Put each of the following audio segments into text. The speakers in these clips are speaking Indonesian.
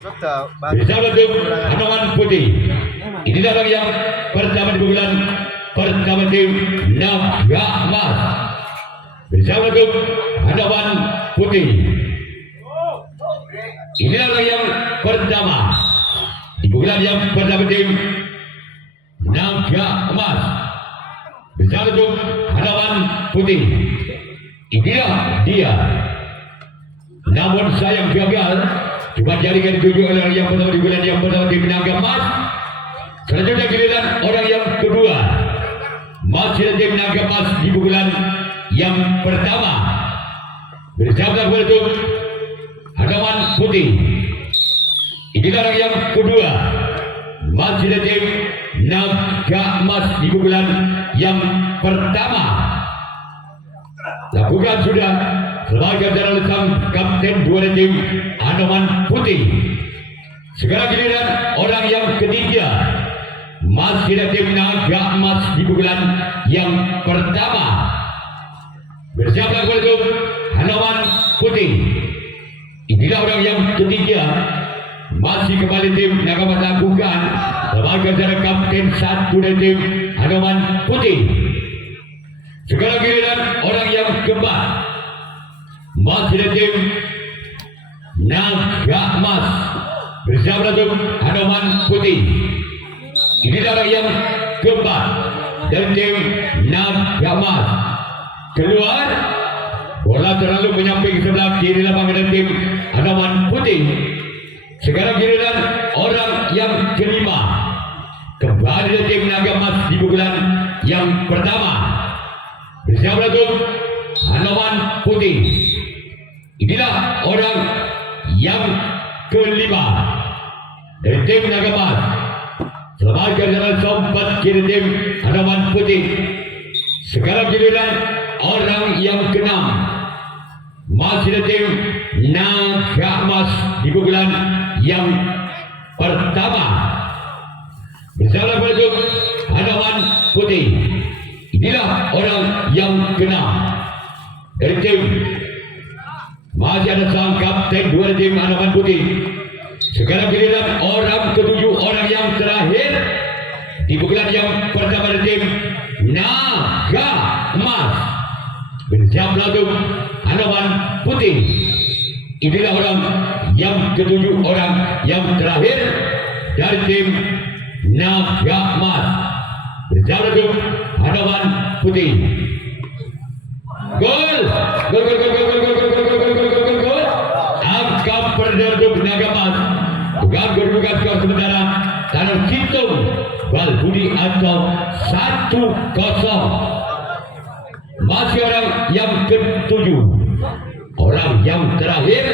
Bersama tim Hanawan Putih. Ini adalah yang pertama di bulan pertama tim Naga Emas. Bersama tim Hanawan Putih. Ini adalah yang pertama di bulan yang pertama tim Naga Emas. Bersama tim Hanawan Putih. Inilah dia. Namun sayang gagal. Cuma jaringan dituju oleh orang yang pertama di bulan yang pertama tim Naga Emas. Selanjutnya giliran orang yang kedua. Masih tim Naga Emas di bulan yang pertama. Bersama untuk Hanawan Putih. Inilah orang yang kedua. Masih tim Naga Emas di bulan yang pertama. Lakukan sudah sebagai jalan sang kapten dua tim Hanawan Putih. Sekarang giliran orang yang ketiga. Masih ada tim Naga Emas di bulan yang pertama. Bersama untuk Hanawan Putih. Inilah orang yang ketiga. Masih kembali tim Naga Emas lakukan sebagai jalan kapten satu dari tim Hanawan Putih. Sekarang giliran orang yang keempat. Masih ada tim Naga Emas bersama tim Hanawan Putih. Ini adalah yang keempat dari tim Naga Emas. Keluar bola terlalu menyamping sebelah kiri lapangan tim Hanawan Putih. Sekarang giliran orang yang kelima. Kembali dari tim Naga Emas di bulan yang pertama. Bersama tim Hanawan Putih. Inilah orang yang kelima dari tim Naga Emas. Selamat jalan sempat kiri tim Hanawan Putih. Sekarang giliran orang yang keenam. Masih dari tim Naga Emas di bulan yang pertama. Bersama tim Hanawan Putih. Inilah orang yang keenam dari tim. Masih ada sang kapten dua tim Hanawan Putih. Sekarang giliran orang ketujuh, orang yang terakhir di bulan yang pertama dari tim Naga Emas. Bersama tim Hanawan Putih. Inilah orang yang ketujuh, orang yang terakhir dari tim Naga Emas. Bersama tim Hanawan Putih. Gol! Gol, gol, gol, gol, gol, gol, gol, gol, gol, gol, gol, gol. Angka perdana untuk Naga Emas. Bukan kedudukan skor sementara karena hitung Balbudi atau 1-0. Masih orang yang ketujuh, orang yang terakhir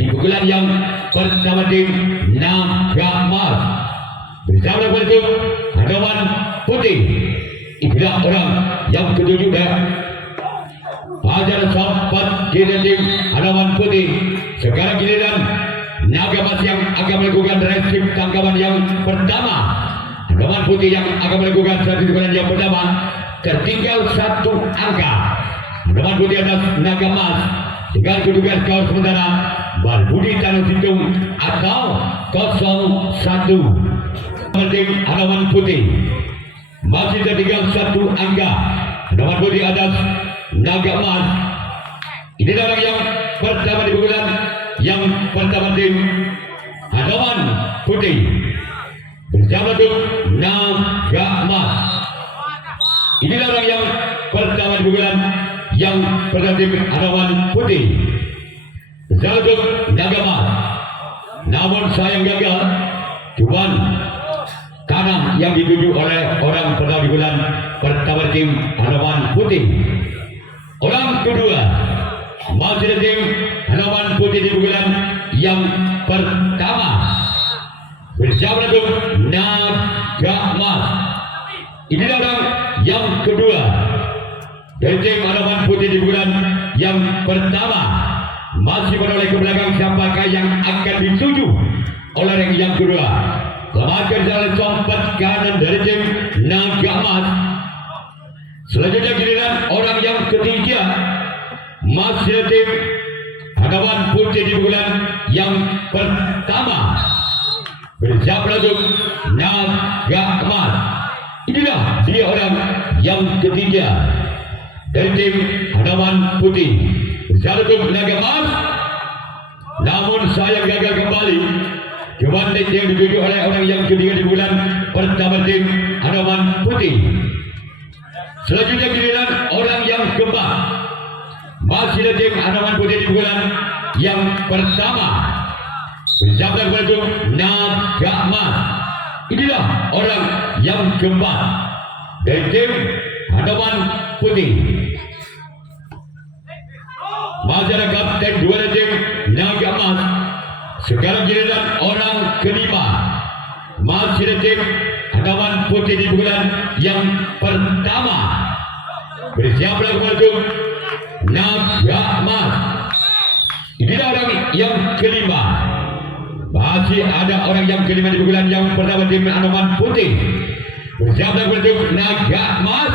di bulan yang pertama tim Naga Emas. Bersama dengan Hanawan Putih. Inilah orang yang ketujuh dan Hajar sempat kiri tim Hanawan Putih. Sekarang giliran Naga Emas yang akan melakukan resip tangkapan yang pertama. Hanawan Putih yang akan melakukan satu bulan yang pertama. Tertinggal satu angka. Hanawan Putih atas Naga Emas dengan kedudukan skor sementara Balbudi Tanah Situng atau 0-1. Tim Hanawan Putih masih tertinggal satu angka. Hanawan Putih atas Naga Emas. Ini orang yang pertama di bulan yang pertama tim Hanawan Putih. Bersama tim Naga Emas. Ini orang yang pertama di bulan yang pertama tim Hanawan Putih. Bersama tim Naga Emas. Namun sayang gagal. Cuman kanan yang dituju oleh orang pertama di bulan pertama tim Hanawan Putih. Orang kedua masih tim Hanawan Putih di bulan yang pertama. Bersama tim Naga Emas. Inilah orang yang kedua dari tim Hanawan Putih di bulan yang pertama. Masih menoleh ke belakang siapakah yang akan dituju oleh orang yang kedua. Selamatkan jalan sompat kanan dari tim Naga Emas. Selanjutnya giliran orang yang ketiga. Masih tim Hanawan Putih di bulan yang pertama. bersiaplah untuk naga emas. Inilah dia orang yang ketiga dari tim Hanaman Putih. Bersiaplah untuk naga emas. Namun sayang gagal kembali. Kebantik yang dituju oleh orang yang ketiga di bulan pertama tim Hanaman Putih. Selanjutnya giliran orang yang keempat. Masih ada tim Hanaman Putih di bulan yang pertama. Bersiaplah kepada itu naga emas. Inilah orang yang keempat dari tim Hanaman Putih. Masih ada kapten dua dari tim naga emas. Sekarang giliran orang kelima. Masih ada tim Hanaman Putih di bulan yang pertama. Bersiaplah kepada itu naga emas. Inilah orang yang kelima. Masih ada orang yang kelima di bulan yang pertama tim Hanaman Putih. Bersiaplah kepada itu naga emas.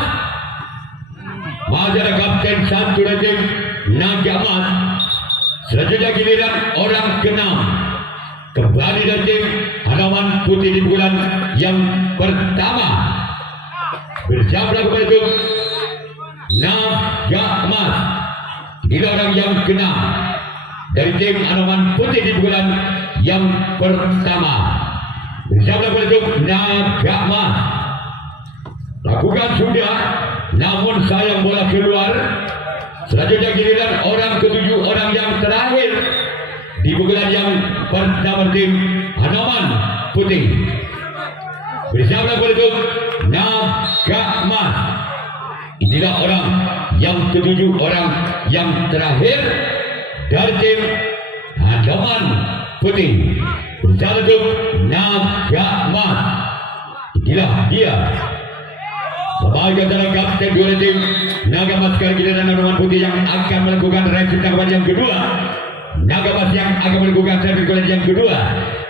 Masih ada kapten satu dari tim naga emas. Selanjutnya giliran orang keenam. Kembali dari tim Hanaman Putih di bulan yang pertama. Bersiaplah kepada itu naga emas. Inilah orang yang keenam dari tim Hanaman Putih di bulan yang pertama. Bersiaplah kepada itu naga emas. Lakukan sudah, namun sayang bola keluar. Selanjutnya giliran orang ketujuh, orang yang terakhir di bulan yang pertama tim Hanaman Putih. Bersiaplah kepada itu naga emas. Inilah orang yang ketujuh, orang yang terakhir dari tim Hanaman Putih. Bersiaplah itu naga emas. Inilah dia. Sebagai antara kapten dua tim naga emas kali giliran Hanaman Putih yang akan melakukan rapid tanggapan yang kedua. Naga emas yang akan melakukan rapid tanggapan yang kedua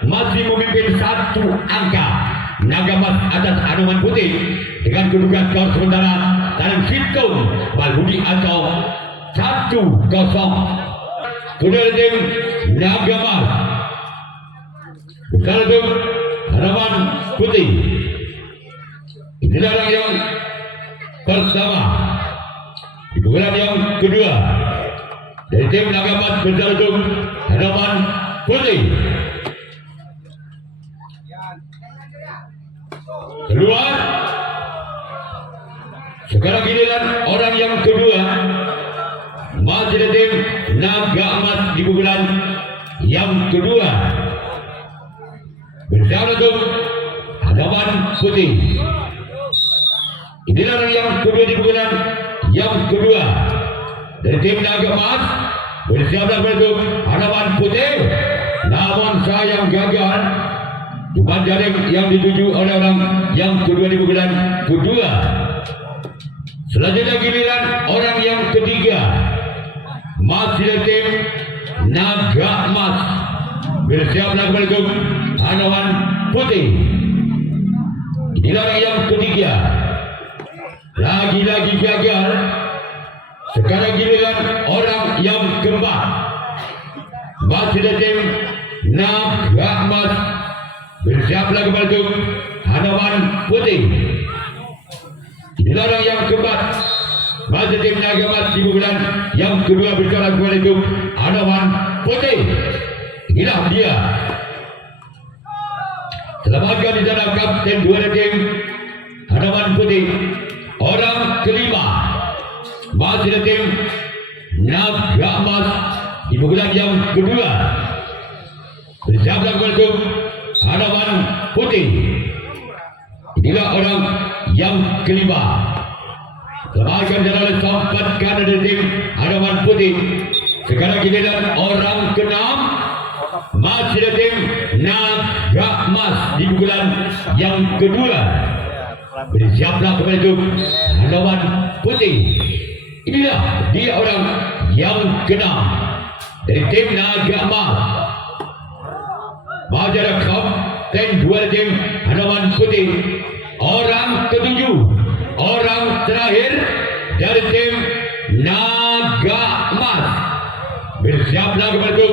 masih memimpin satu angka. Naga emas atas Hanaman Putih dengan kedudukan skor sementara dalam hitung Balbudi atau 1-0. Kemudian tim naga emas besar itu Hanaman Putih. Inilah orang yang pertama di bulan yang kedua dari tim naga emas besar itu Hanaman Putih. Keluar. Sekarang giliran orang yang kedua. Masih ada tim naga emas di bulan yang kedua. Bersama itu Hanaman Putih. Inilah orang yang kedua di bulan yang kedua dari tim naga emas. Bersiaplah itu Hanaman Putih. Namun sayang gagal. Cuma jaring yang dituju oleh orang yang kedua di bulan kedua. Selanjutnya giliran orang yang ketiga. Masih ada tim naga emas. Bersiaplah itu Hanaman Putih. Inilah orang yang ketiga. Lagi-lagi gagal. Sekarang giliran orang yang keempat. Masih ada tim naga emas. Bersiaplah itu Hanaman Putih. Inilah orang yang keempat. Masih tim naga emas di bulan yang kedua. Bersiaplah itu Hanaman Putih. Inilah dia. Selamatkan di sana kapten dua tim Hanaman Putih. Orang kelima masih ada tim naga emas di bulan yang kedua. Bersiaplah itu Hanaman Putih. Inilah orang yang kelima. Selamatkan di sana sempatkan dari tim Hanaman Putih. Sekarang giliran orang keenam. Masih ada tim naga emas di bulan yang kedua. Bersiaplah kepada itu Hanaman Putih. Inilah dia orang yang keenam dari tim naga emas. Masih ada kapten dua tim Hanaman Putih. Orang ketujuh, orang terakhir dari tim naga emas. Bersiaplah kepada itu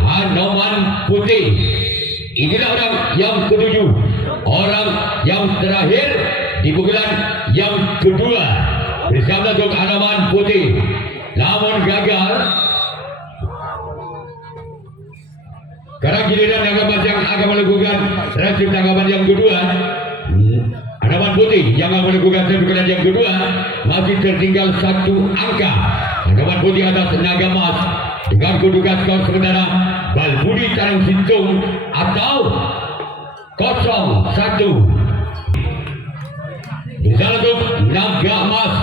Hanaman Putih. Inilah orang yang ketujuh, orang yang terakhir di pukulan yang kedua bersama untuk Hanaman Putih, namun gagal. Sekarang giliran Nagamas yang akan melakukan reaksi tanggapan yang kedua. Hanaman Putih yang akan melakukan pukulan yang kedua, masih tertinggal satu angka. Hanaman Putih atas Nagamas dengan kedudukan skor sementara Balbudi Tarang Sintung atau 0-1. Bersama untuk Naga Emas.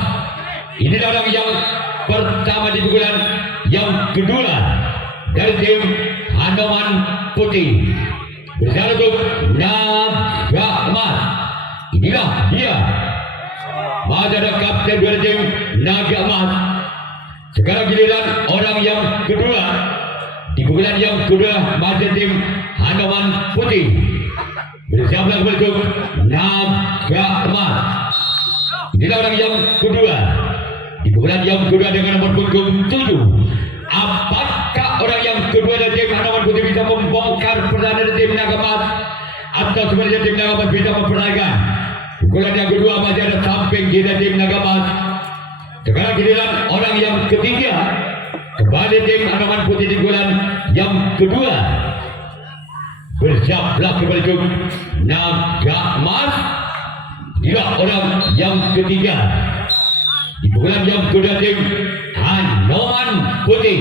Ini orang yang pertama di pukulan yang kedua dari tim Hanaman Putih. Bersama untuk Naga Emas. Inilah dia. Masih ada kapten dari tim Naga Emas. Sekarang giliran orang yang kedua di pukulan yang kedua masih tim Hanaman Putih. Bersama untuk Naga Emas. Inilah orang yang kedua di pukulan yang kedua dengan nomor punggung 7. Apakah orang yang kedua dari tim Hanaman Putih bisa membongkar pertahanan dari tim Naga Emas, atau sebenarnya tim Naga Emas bisa mempertahankan? Pukulan yang kedua masih ada samping di tim Naga Emas. Sekarang giliran orang yang ketiga kembali tim Hanaman Putih di pukulan yang kedua. Bersiaplah kembali tim Naga Emas. Inilah orang yang ketiga di pukulan yang kedua tim Hanaman Putih.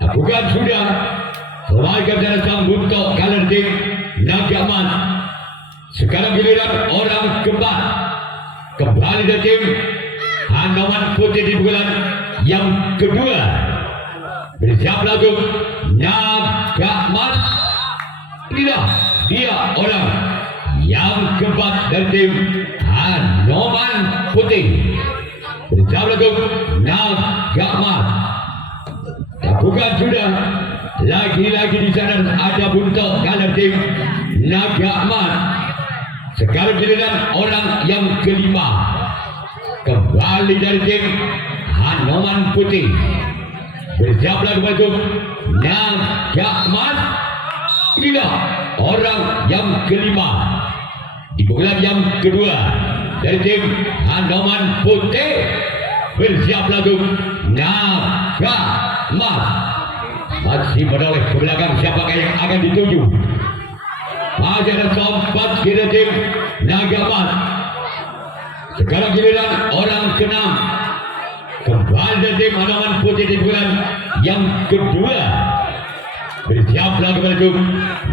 Bukan sudah selesai dari sang buntok kalah tim Naga Emas. Sekarang giliran orang keempat kembali dari tim Hanaman Putih di pukulan yang kedua. Bersiaplah untuk Naga Emas. Inilah dia orang yang keempat dari tim Hanaman Putih. Bersiaplah untuk Naga Emas. Bukan sudah lagi-lagi di sana ada buntok kalah tim Naga Emas. Sekarang giliran orang yang kelima kembali dari tim Hanaman Putih. Bersiaplah kepada Naga Emas. Inilah orang yang kelima di pukulan yang kedua dari tim Hanaman Putih. Bersiaplah untuk Naga Emas. Masih menoleh ke belakang siapakah yang akan dituju. Masih ada sempat kira tim Naga Emas. Sekarang giliran orang keenam kembali dari tim Hanaman Putih di bulan yang kedua. Bersiaplah kepada tim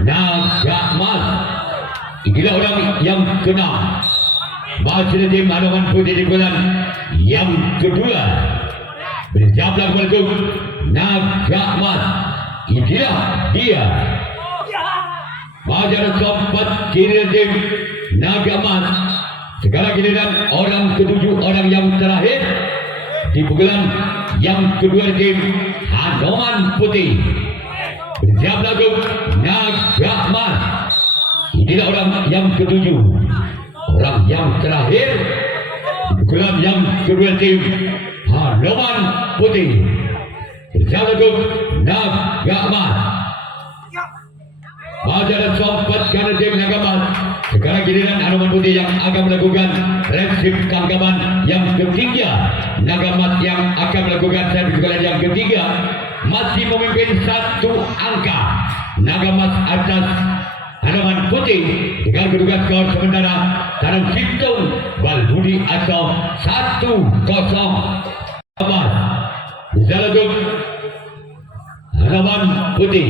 Naga Emas. Inilah orang yang keenam masih dari tim Hanaman Putih di bulan yang kedua. Bersiaplah kepada tim Naga Emas. Inilah dia. Masih ada sempat kiri tim Naga Emas. Sekarang giliran orang ketujuh, orang yang terakhir di pukulan yang kedua tim Hanaman Putih. Bersiaplah untuk Naga Emas. Inilah orang yang ketujuh, orang yang terakhir di pukulan yang kedua tim Hanaman Putih. Bersiaplah untuk Naga Emas. Masih ada sempat karena tim Naga Emas. Sekarang giliran Hanaman Putih yang akan melakukan reaksi tanggapan yang ketiga. Naga Emas yang akan melakukan servis pukulan yang ketiga masih memimpin satu angka. Naga Emas atas Hanaman Putih dengan kedudukan skor sementara Tarang Sintung Balbudi atau 1-0. Emas bisa untuk Hanaman Putih.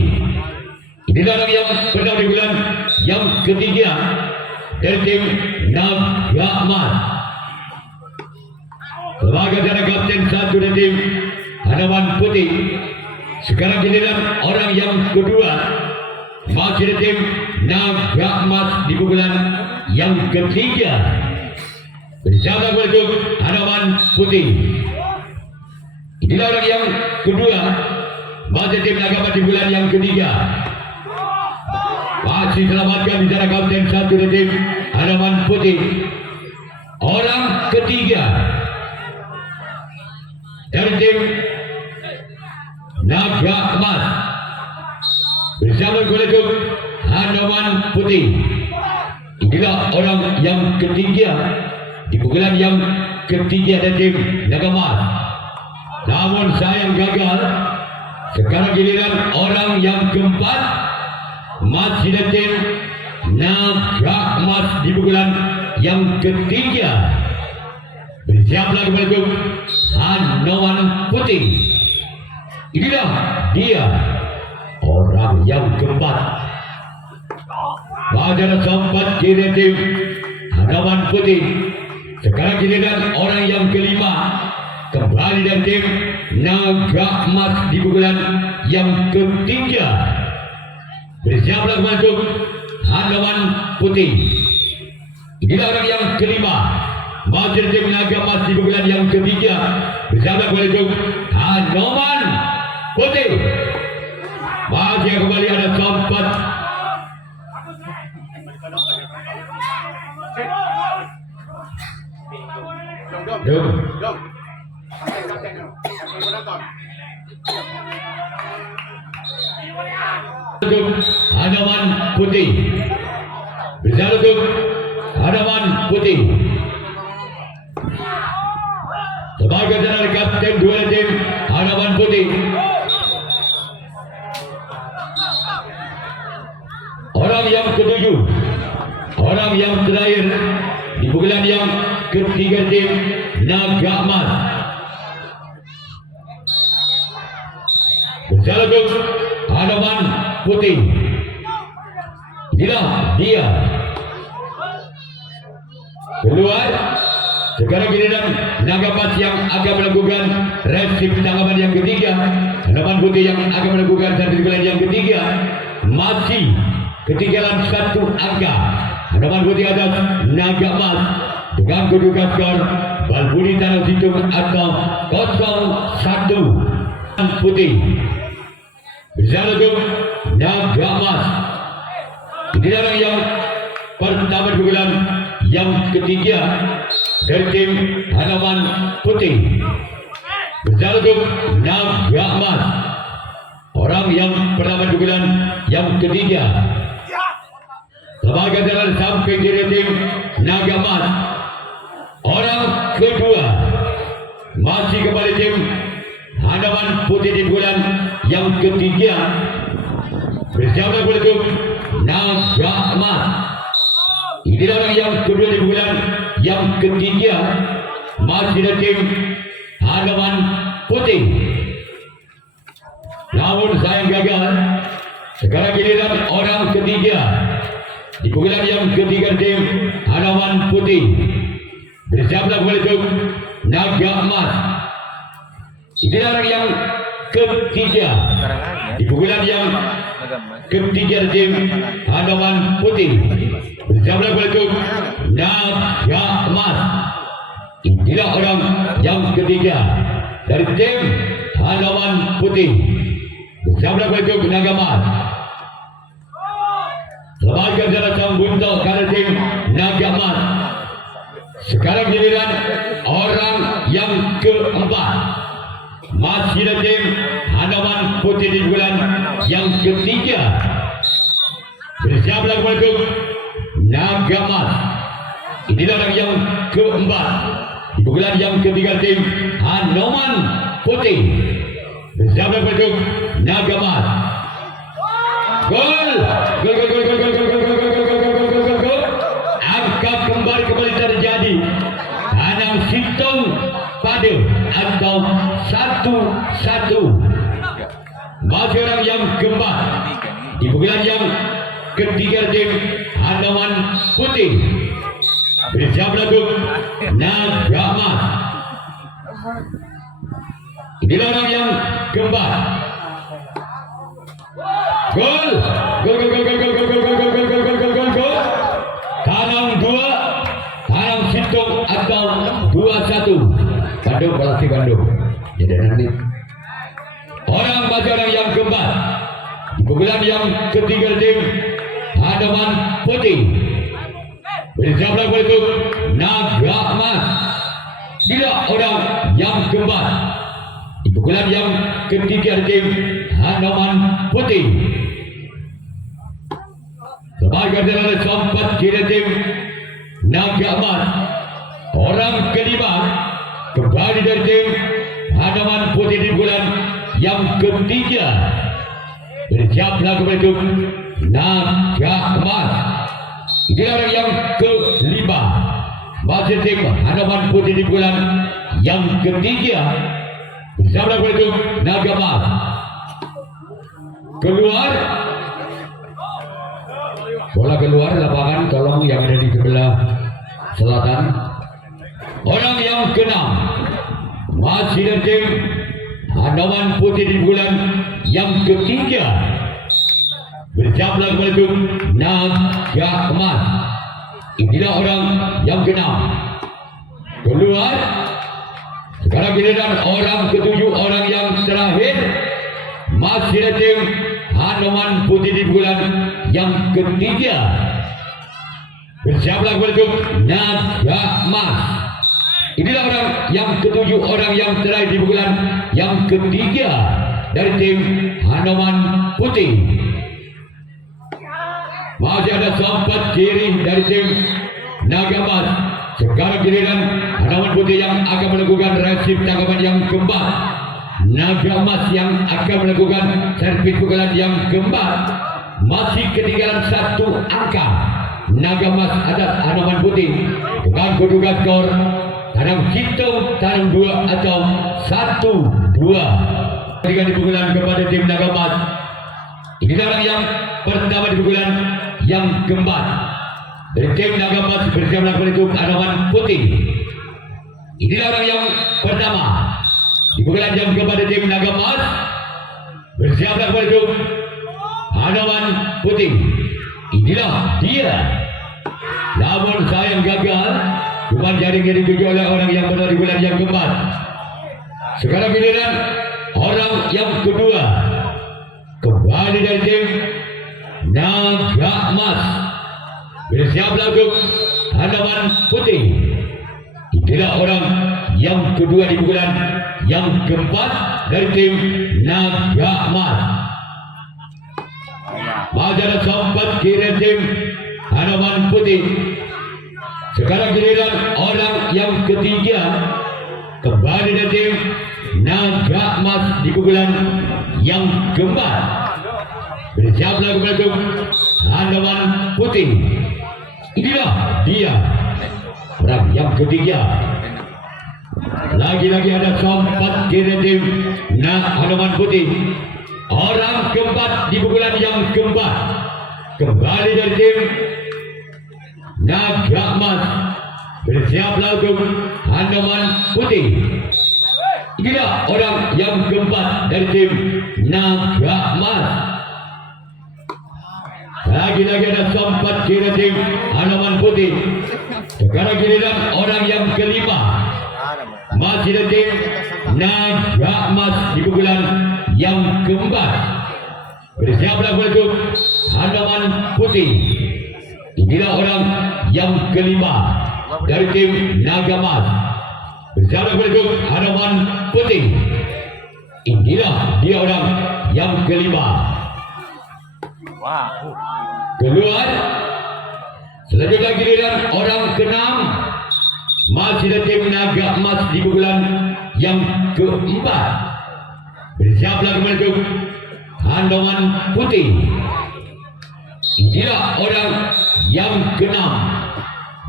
Inilah orang yang berada di bulan yang ketiga dari tim Naga Emas. Sebagai cara kapten satu dari tim Hanaman Putih. Sekarang giliran orang yang kedua masih dari tim Naga Emas di bulan yang ketiga. Bersama untuk Hanaman Putih. Inilah orang yang kedua masih tim Naga Emas di bulan yang ketiga. Masih selamatkan di sana kapten satu dari tim Hanaman Putih. Orang ketiga dari tim Naga Emas bersama kepada Hanaman Putih. Inilah orang yang ketiga di pukulan yang ketiga dari tim Naga Emas. Namun sayang gagal. Sekarang giliran orang yang keempat masih dari tim Naga Emas di pukulan yang ketiga. Bersiaplah kepada Hanaman Putih. Inilah dia orang yang keempat. Pada sempat kiri tim Hanaman Putih. Sekarang giliran orang yang kelima kembali dari tim Naga Emas di pukulan yang ketiga. Bersiaplah masuk Hanaman Putih. Inilah orang yang kelima masih tim Naga Emas di pukulan yang ketiga. Bersiaplah masuk Hanaman Putih. Masih kembali ada sempat. Hanaman Putih. Berjalan untuk Hanaman Putih. Sebagai jalan kapten dua tim Hanaman Putih. Orang yang ketujuh, orang yang terakhir di pukulan yang ketiga tim Naga Emas. Berjalan untuk Hanaman Putih. Inilah dia. Keluar. Sekarang giliran Naga Emas yang akan melakukan resip tanggapan yang ketiga. Hanaman Putih yang akan melakukan satu pukulan yang ketiga. Masih ketinggalan satu angka. Hanaman Putih atas Naga Emas dengan kedudukan skor Balbudi Tanah Situng atau 0-1. Putih berjalan untuk Naga Emas. Ini orang yang pertama di pukulan yang ketiga dari tim Hanaman Putih. Berjalan untuk Naga Emas. Orang yang pertama di pukulan yang ketiga. Sebagai jalan sampai dari tim Naga Emas. Orang kedua masih kembali tim Hanaman Putih di bulan yang ketiga. Bersiaplah untuk Naga Emas. Ini orang yang kedua di bulan yang ketiga. Masih dari tim Hanaman Putih. Namun sayang gagal. Sekarang giliran orang ketiga di pukulan yang ketiga tim Hanaman Putih. Bersiaplah untuk Naga Emas. Ini orang yang ketiga di pukulan yang ketiga tim Hanaman Putih. Bersiaplah untuk Naga Emas. Inilah orang yang ketiga dari tim Hanaman Putih. Bersiaplah untuk Naga Emas. Sebagai jalan sambunto dari tim Naga Emas. Sekarang giliran orang yang keempat. Masih dari tim Hanaman Putih di bulan yang ketiga. Bersiaplah untuk Naga Emas. Inilah orang yang keempat di bulan yang ketiga tim Hanaman Putih. Bersiaplah untuk Naga Emas. Gol! Gol, gol, gol, gol, gol, gol, gol, gol, gol, gol, gol, gol, gol, gol, gol. Akan kembali terjadi. Hanang Situng pada atau 1-1. Masih orang yang keempat di bulan yang ketiga tim Hanaman Putih. Bersiaplah untuk Naga Emas. Inilah orang yang keempat. Gol! Gol, gol, gol, gol, gol, gol, gol, gol, gol, gol, gol, gol, gol, gol. Hanang 2, Hanang Situng atau 2-1. Bandung Persib Bandung. Jadi nanti orang masih orang yang keempat di pukulan yang ketiga tim Hanaman Putih. Bersiaplah untuk Naga Emas. Tidak orang yang keempat di pukulan yang ketiga tim Hanaman Putih. Sebagai oleh sempat kiri tim Naga Emas. Orang kelima kembali dari tim Hanaman Putih di bulan yang ketiga. Bersiaplah kembali tim Naga Emas. Ini orang yang kelima. Masih tim Hanaman Putih di bulan yang ketiga. Bersiaplah kembali tim Naga Emas. Keluar. Bola keluar lapangan, tolong yang ada di sebelah selatan. Orang yang keenam masih dari tim Hanaman Putih di bulan yang ketiga. Bersiaplah kembali tim Naga Emas. Inilah orang yang keenam. Keluar. Sekarang giliran orang ketujuh, orang yang terakhir masih dari tim Hanaman Putih di bulan yang ketiga. Bersiaplah kembali tim Naga Emas. Inilah orang yang ketujuh, orang yang terakhir di bulan yang ketiga dari tim Hanaman Putih. Masih ada sempat kiri dari tim Naga Emas. Sekarang giliran Hanaman Putih yang akan melakukan resip tanggapan yang keempat. Naga Emas yang akan melakukan servis pukulan yang keempat. Masih ketinggalan satu angka. Naga Emas atas Hanaman Putih dengan kedudukan skor tanam hitung, tanam 2 atau 1-2. Ketika dipukulan kepada tim Naga Emas. Ini orang yang pertama dipukulan yang keempat dari tim Naga Emas. Bersiaplah kembali tim Hanaman Putih. Inilah orang yang pertama dipukulan yang keempat dari tim Naga Emas. Bersiaplah kembali tim Hanaman Putih. Inilah dia. Namun sayang gagal. Cuma jaring yang dituju oleh orang yang benar di bulan yang keempat. Sekarang giliran orang yang kedua. Kembali dari tim Naga Emas. Bersiaplah tim Hanaman Putih. Inilah orang yang kedua di bulan yang keempat dari tim Naga Emas. Masih ada sempat kiri tim Hanaman Putih. Sekarang giliran orang yang ketiga. Kembali dari tim Naga Emas di pukulan yang keempat. Bersiaplah kembali tim Hanaman Putih. Inilah dia orang yang ketiga. Lagi-lagi ada sempat kiri tim Hanaman Putih. Orang keempat di pukulan yang keempat. Kembali dari tim Naga Emas. Bersiaplah untuk Hanaman Putih. Inilah orang yang keempat dari tim Naga Emas. Lagi-lagi ada sempat kiri tim Hanaman Putih. Sekarang giliran orang yang kelima. Masih dari tim Naga Emas di pukulan yang keempat. Bersiaplah untuk Hanaman Putih. Inilah orang yang kelima dari tim Naga Emas. Bersiaplah untuk Hanaman Putih. Inilah dia orang yang kelima. Keluar. Selanjutnya giliran orang keenam. Masih dari tim Naga Emas di pukulan yang keempat. Bersiaplah kembali untuk Hanaman Putih. Inilah orang yang keenam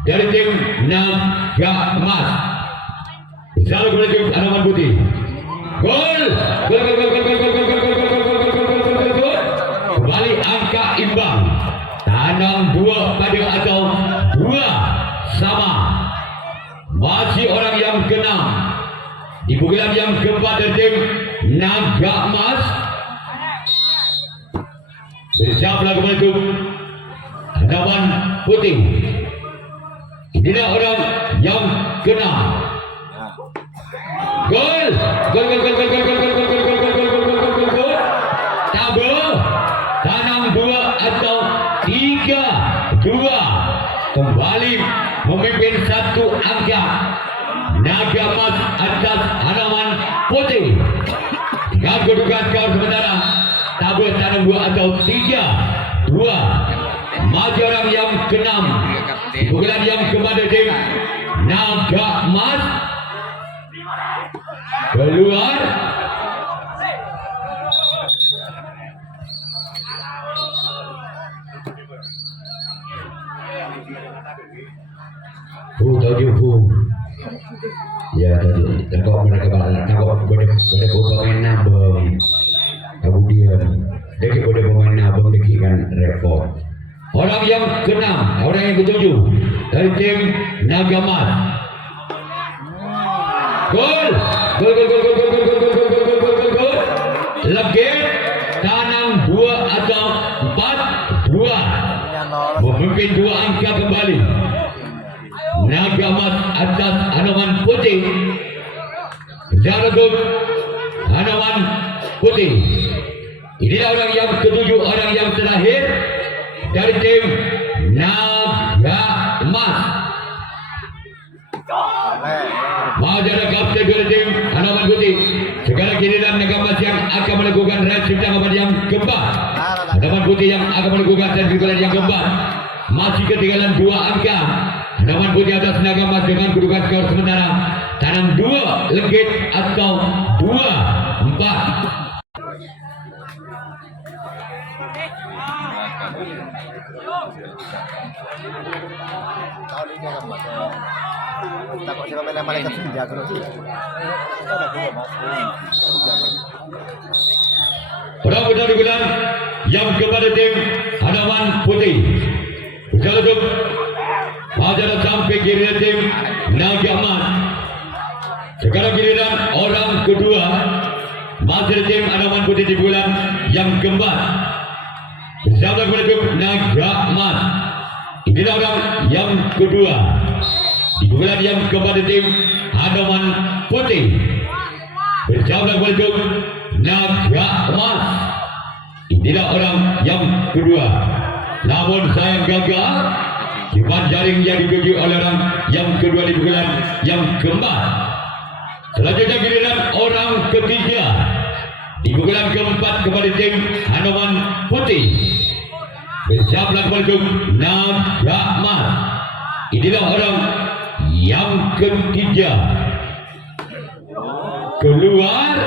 dari tim Naga Emas. Bersiaplah kembali untuk Hanaman Putih. Gol! Gol! Gol! Gol! Gol! Gol! Gol! Gol! Gol! Gol! Gol! Gol! Kembali angka imbang. Tanam 2 pada atau 2 sama. Masih orang yang keenam di pukulan yang keempat dari tim Naga Emas. Bersiaplah kembali untuk Hanaman Putih. Inilah orang yang keenam. Gol! Gol! Gol! Gol! Gol! Gol! Gol! Gol! Gol! Gol! Gol! Gol! Gol! Tabel tanam 2 atau 3-2. Kembali memimpin 1 angka. Naga Emas atas Hanaman Putih. Dengan kedudukan skor sementara tabel tanam 2 atau 3-2. Maju orang yang keenam. Pukulan yang kepada tim Naga Emas. Keluar. Ya tadi tengok mereka balik tengok boleh pemain nabung kemudian deki boleh pemain nabung deki kan repot. Orang yang keenam, orang yang ketujuh dari tim Naga Emas. Gol. Legit tanam 2 atau 4-2. Memimpin 2 angka kembali. Naga Emas atas Hanoman Putih. Jaragut Hanoman Putih. Inilah orang yang ketujuh, orang yang terakhir dari tim Naga Emas. Mahajara kapten dari tim Hanoman Putih. Sekarang giliran Naga Emas yang akan melakukan reaksi tanggapan yang keempat. Hanoman Putih yang akan melakukan sentuhan yang keempat. Masih ketinggalan 2 angka. Hanoman Putih atas Naga Emas dengan kedudukan skor sementara tanam 2 legit atau 2-4. Takut siapa main malaikat senja kalau sih. Benar-benar dibilang yang kepada tim Hanoman Putih. Berjalan Mahajara sampai giliran tim Naga Emas. Sekarang giliran orang kedua masih tim Hanoman Putih di bulan yang keempat. Bersama penduduk Naga Emas. Inilah orang yang kedua di bulan yang keempat tim Hanoman Putih. Bersama penduduk Naga Emas. Inilah orang yang kedua. Namun sayang gagal. Sifat jaring yang dituju oleh orang yang kedua di bulan yang keempat. Selanjutnya giliran orang ketiga di bulan keempat kepada tim Hanoman Putih. Bersiaplah penduduk Naga Emas. Inilah orang yang ketiga. Keluar.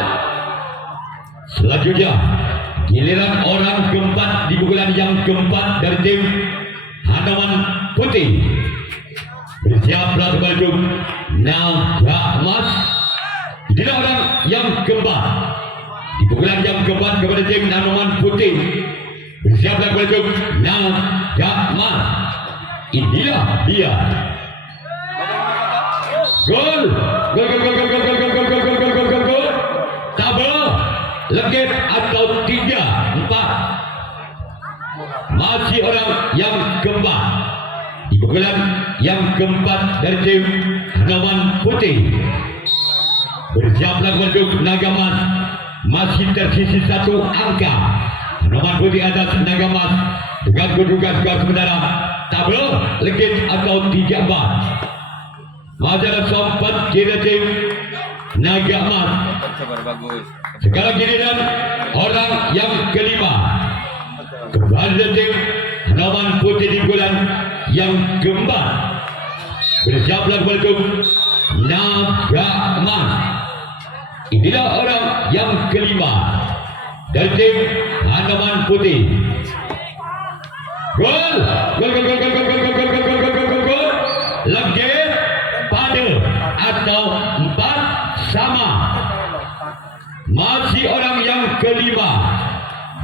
Selanjutnya giliran orang keempat di bulan yang keempat dari tim Hanoman Putih. Bersiaplah penduduk Naga Emas. Inilah orang yang keempat di bulan yang keempat kepada tim Hanoman Putih. Bersiaplah penduduk Naga Emas. Inilah dia. Gol. Gol. Tabel legit atau 3-4. Masih orang yang keempat di bulan yang keempat dari tim Hanoman Putih. Bersiaplah penduduk Naga Emas. Masih tersisi 1 angka. Hanoman Putih atas Naga Emas dengan kedudukan skor sementara tabel legit atau 3-4. Mahajara sempat kira tim Naga Emas. Sekarang giliran orang yang kelima kepada tim Hanoman Putih di bulan yang keempat. Bersiaplah penduduk Naga Emas. Inilah orang yang kelima dari tim Hanoman Putih. Gol. Legit pada atau 4 sama. Masih orang yang kelima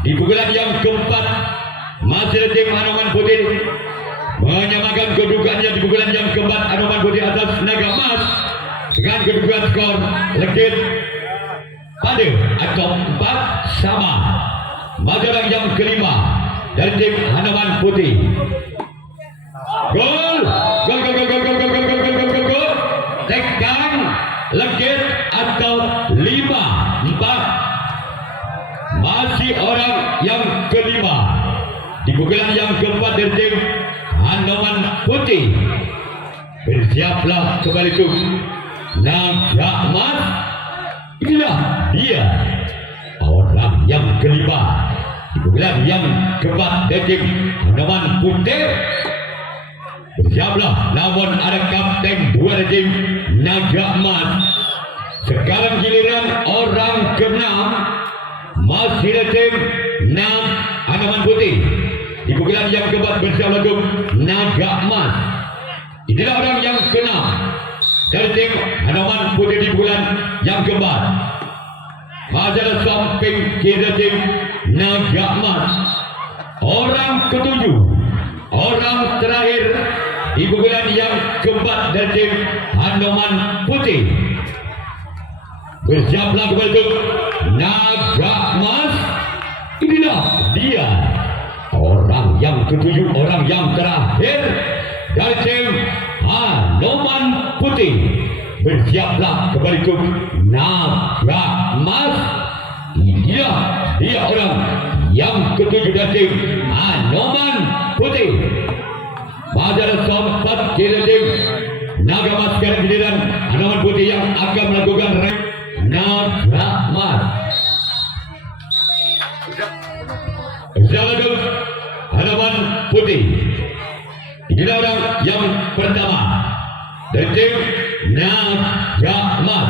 di bulan yang keempat. Masih tim Hanoman Putih menyamakan kedudukannya di bulan yang keempat. Hanoman Putih atas Naga Emas dengan kedudukan skor legit pada atau 4 sama. Masih orang yang kelima dari tim Hanoman Putih. Gol. Tekan legit atau 5-4. Masih orang yang kelima di bulan yang keempat dari tim Hanoman Putih. Bersiaplah kembali itu Naga Emas. Inilah dia orang yang kelima Di pukulan yang keempat dari tim Hanoman Putih. Bersiaplah, namun ada kapten dua dari tim Naga Emas. Sekarang giliran orang ke-6 masih dari tim Hanoman Putih. Di pukulan yang keempat bersiaplah untuk Naga Emas. Inilah orang yang ke-6 dari tim Hanoman Putih di pukulan yang keempat. Pada samping kiri tim Naga Emas. Orang ke-7, orang terakhir di pukulan yang keempat dari tim Hanoman Putih. Bersiaplah kepada tim Naga Emas. Inilah dia orang yang ke-7, orang yang terakhir dari tim Hanoman Putih. Bersiaplah kepada tim Naga Emas. Inilah dia orang yang ke-7 dari tim Hanoman Putih. Pada sempat kira tim Naga Emas sekarang giliran Hanoman Putih yang akan melakukan Naga Emas. Bersama Hanoman Putih. Inilah orang yang pertama dari tim Naga Emas.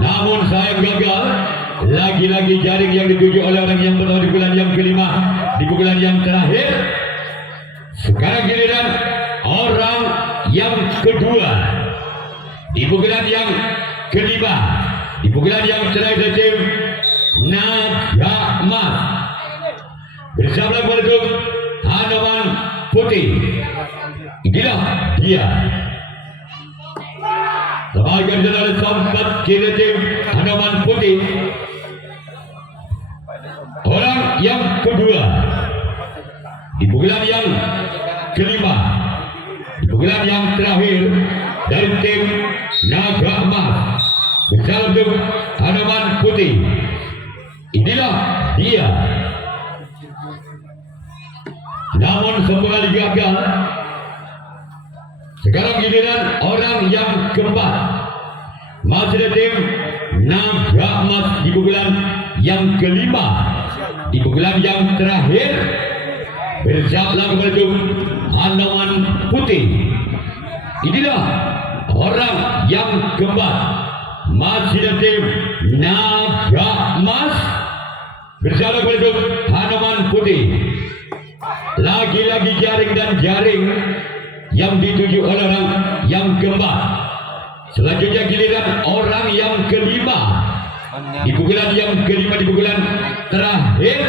Namun sayang gagal. Lagi-lagi jaring yang dituju oleh orang yang pertama di bulan yang kelima, di bulan yang terakhir. Sekarang giliran orang yang kedua di bulan yang kelima, di bulan yang terakhir dari tim Naga Emas. Bersama kepada Hanoman Putih. Inilah dia. Sebagai saudara sempat kira tim Hanoman Putih. Orang yang kedua di bulan yang kelima, di bulan yang terakhir dari tim Naga Emas. Bersama untuk Hanoman Putih. Inilah dia. Namun semua gagal. Sekarang giliran orang yang keempat. Masih ada tim Naga Emas di bulan yang kelima, di bulan yang terakhir. Bersiaplah kepada tim Hanoman Putih. Inilah orang yang keempat. Masih ada tim Naga Emas. Bersiaplah kepada tim Hanoman Putih. Lagi-lagi jaring dan jaring yang dituju oleh orang yang keempat. Selanjutnya giliran orang yang kelima. Di pukulan yang kelima, di pukulan terakhir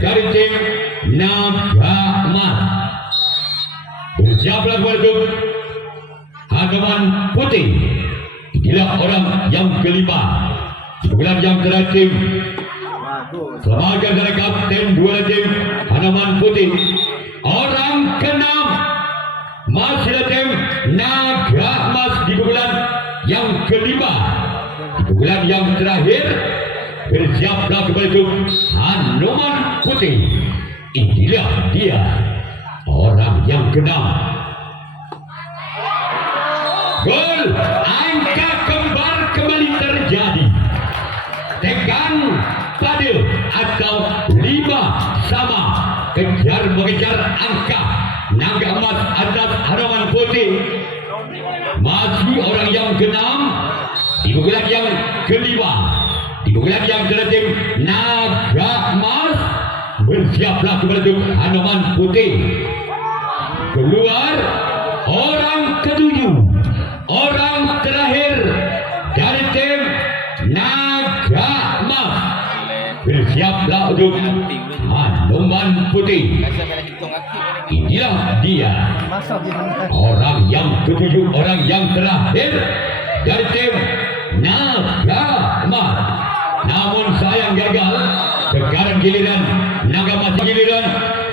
dari tim Naga Emas. Bersiaplah kepada Hanoman Putih. Inilah orang yang kelima. Di pukulan yang terakhir tim sebagai dari kapten dua tim Hanoman Putih. Orang ke-6 masih tim Naga Emas di bulan yang kelima, di bulan yang terakhir. Bersiaplah kepada itu Hanoman Putih. Inilah dia orang yang ke-6. Gol, angka kembar kembali terjadi. Tegang padel atau 5 sama, kejar mengejar angka. Naga Emas atas Hanoman Putih. Masih orang yang ke-6 di bulan yang kelima, di bulan yang terakhir Naga Emas. Bersiaplah kepada tim Hanoman Putih. Keluar orang ke-7, orang terakhir dari tim Naga Emas. Bersiaplah untuk Hanoman Putih. Inilah dia orang yang ke-7, orang yang terakhir dari tim Naga Emas. Namun sayang gagal. Sekarang giliran Naga Emas, giliran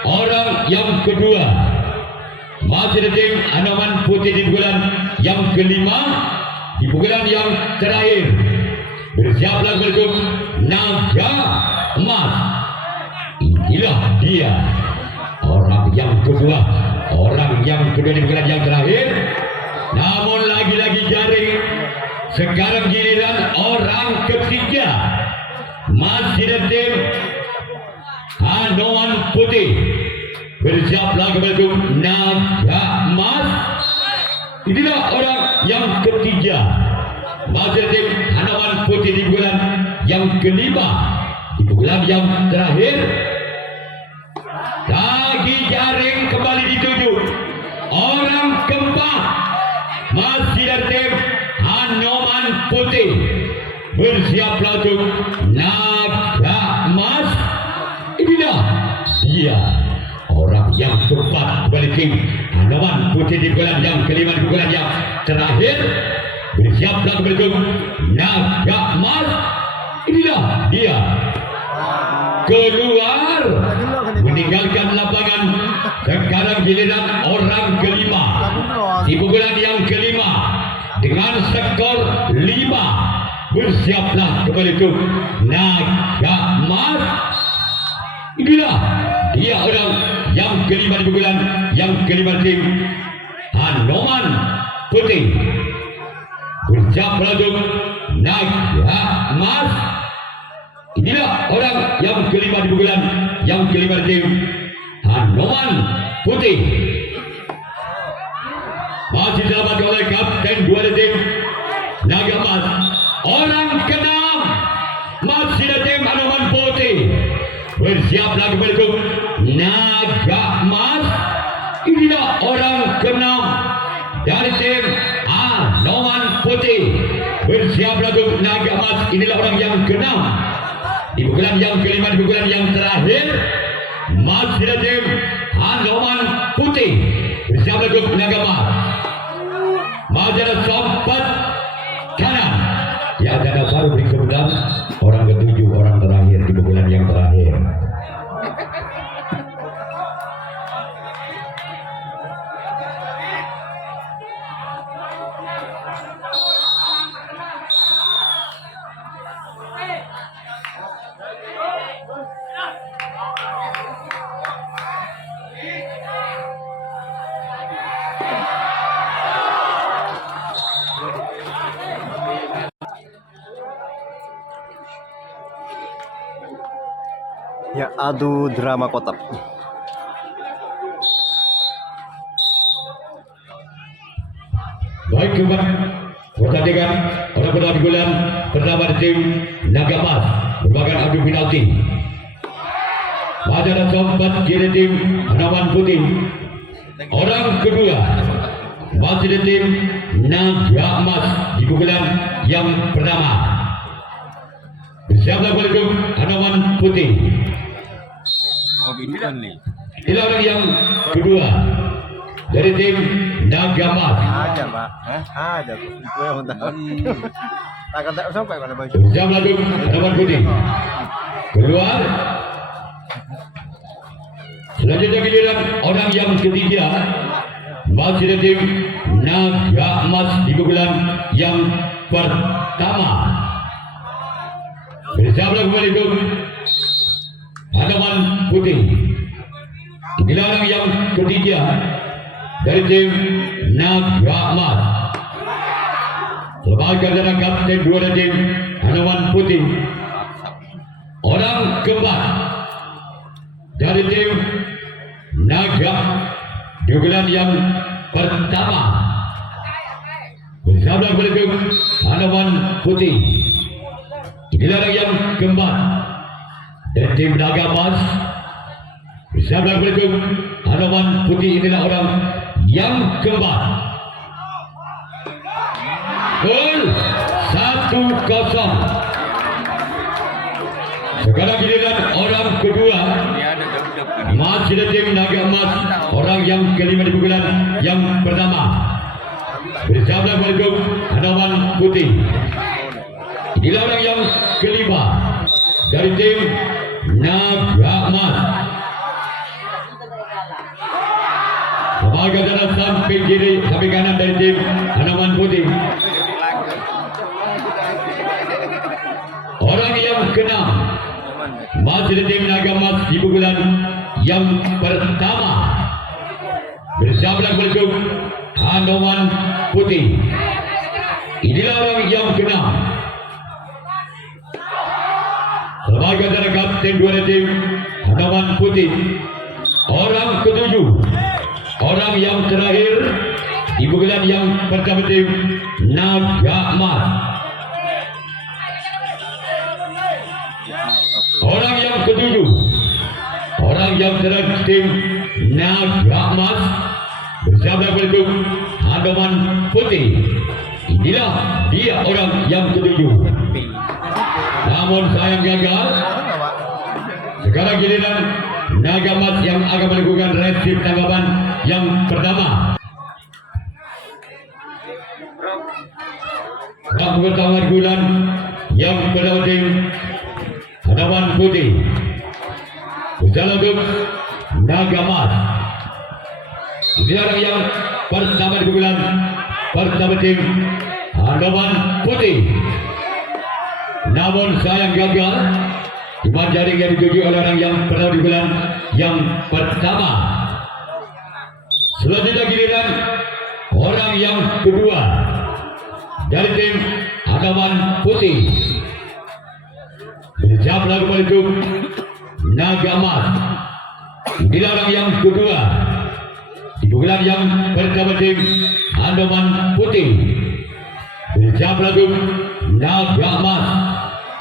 orang yang kedua. Masih dari tim Hanoman Putih di bulan yang kelima, di bulan yang terakhir. Bersiaplah untuk Naga Emas. Inilah dia orang yang kedua, orang yang kedua di bulan yang terakhir. Namun lagi-lagi jaring. Sekarang giliran orang ketiga masih ada tim Hanoman Putih bersiaplah kepada naga emas. Inilah orang yang ketiga, masih ada tim Hanoman Putih di bulan yang kelima, di bulan yang terakhir. Kaki jaring kembali dituju orang keempat, masih ada tim Hanoman Putih bersiaplah untuk naga emas. Inilah dia orang yang keempat kembali tim Hanoman Putih di bulan yang kelima, di bulan yang terakhir bersiaplah kembali untuk naga emas. Inilah dia keluar meninggalkan lapangan. Sekarang giliran orang kelima di bulan yang kelima dengan skor 5 bersiaplah kembali untuk naga emas. Inilah dia orang yang kelima di bulan yang kelima tim Hanoman Putih bersiaplah untuk naga emas. Inilah orang yang kelima di bulan yang kelima tim Hanoman Putih. Masih diselamatkan oleh kapten 2 tim naga emas. Orang keenam masih ada tim Hanoman Putih bersiaplah kembali untuk naga emas. Inilah orang keenam dari tim Hanoman Putih bersiaplah untuk naga emas. Inilah orang yang keenam di bulan yang kelima, di bulan yang terakhir. Masih ada tim Hanoman Putih bersiaplah untuk naga emas. Masih ada sompat kanan yang ada baru di kemudian orang ketujuh, orang terakhir di bulan yang terakhir. Ya, adu drama kotak. Baik, kembali pertandingan orang bulan pertama di tim naga emas merupakan adu penalti. Masih ada sompat kiri tim Hanoman Putih. Orang kedua masih di tim naga emas di pukulan yang pertama. Bersiaplah untuk Hanoman Putih. Inilah orang yang kedua dari tim naga emas. Aja, Pak. Aja tuh. Gue yang tahu. Tak kata sampai pada baju. Bersiaplah untuk Hanoman Putih. Keluar. Selanjutnya giliran orang yang ketiga masih di tim naga emas di pukulan yang pertama. Bersiaplah kembali untuk Hanoman Putih. Inilah orang yang ketiga dari tim naga emas. Sebagai adalah kapten 2 dari tim Hanoman Putih. Orang keempat dari tim naga di bulan yang pertama. Bersiaplah kembali untuk Hanoman Putih. Inilah orang yang keempat dari tim naga emas. Bersiaplah kembali untuk Hanoman Putih. Inilah orang yang keempat. Gol 1-0. Sekarang giliran orang kedua masih ada tim naga emas, orang yang kelima di pukulan yang pertama. Bersiaplah kembali untuk Hanoman Putih. Inilah orang yang kelima dari tim naga emas. Sebagai adalah samping kiri, samping kanan dari tim Hanoman Putih. Orang yang keenam masih di tim naga emas di pukulan yang pertama. Bersiaplah untuk Hanoman Putih. Inilah orang yang keenam. Maka dari kapten dua tim Hanaman Putih. Orang ketujuh, orang yang terakhir di bulan yang pertama tim Naga Emas. Orang yang ketujuh, orang yang terakhir tim Naga Emas bersama pendukung Hanaman Putih. Inilah dia orang yang ketujuh. Namun sayang gagal. Sekarang giliran Naga Emas yang akan melakukan resip tanggapan yang pertama. Pertama bulan yang pertama tim Hanaman Putih. Berjalan untuk Naga Emas. Ini orang yang pertama di bulan pertama tim Hanaman Putih. Namun sayang gagal. Cuma jaring yang dituju oleh orang yang pertama di bulan yang pertama. Selanjutnya giliran orang yang kedua dari tim Hanaman Putih. Berjam lagu itu Naga Emas. Inilah orang yang kedua di bulan yang pertama tim Hanaman Putih. Berjam lagu Naga Emas.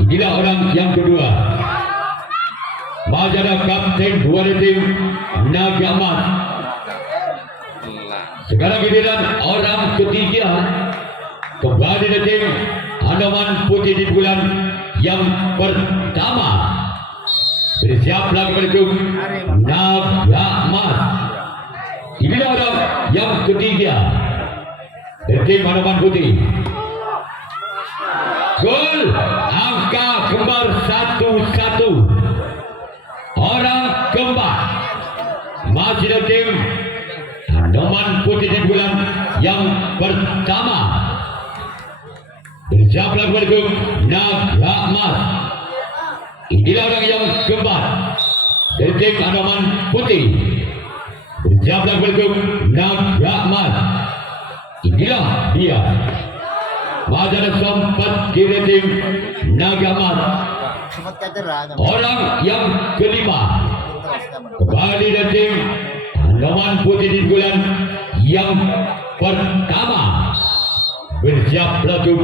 Inilah orang yang kedua. Majalah kapten dua tim Naga Emas. Sekarang giliran orang ketiga kembali dari tim Hanaman Putih di bulan yang pertama. Bersiaplah pendukung Naga Emas. Inilah orang yang ketiga dari tim Hanaman Putih. Gol angka kembar 1-1. Orang kembar masih dari tim Hanaman Putih di bulan yang pertama. Bersiaplah pendukung Naga Emas. Inilah orang yang kembar dari tim Hanaman Putih. Bersiaplah pendukung Naga Emas. Inilah dia. Majalah sempat kiri tim Naga Emas. Orang yang kelima kembali dari tim Hanaman Putih di bulan yang pertama. Bersiaplah untuk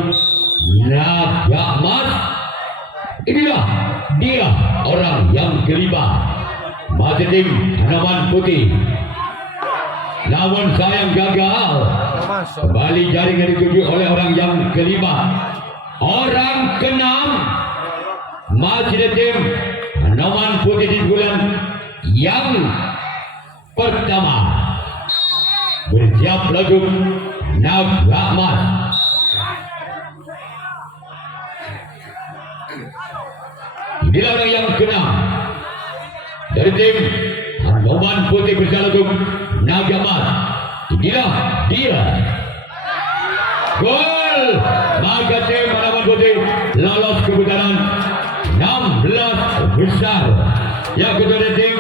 Naga Emas. Inilah dia orang yang kelima. Masih tim Hanaman Putih. Namun sayang gagal. Kembali jaring yang dituju oleh orang yang kelima. Orang keenam masih dari tim Hanaman Putih di bulan yang pertama. Bersiaplah untuk Naga Emas. Inilah orang yang keenam dari tim Hanaman Putih berjalan untuk Naga Emas. Inilah dia. Gol. Maka tim Hanaman Putih lolos ke putaran 16 besar. Yang kedua tim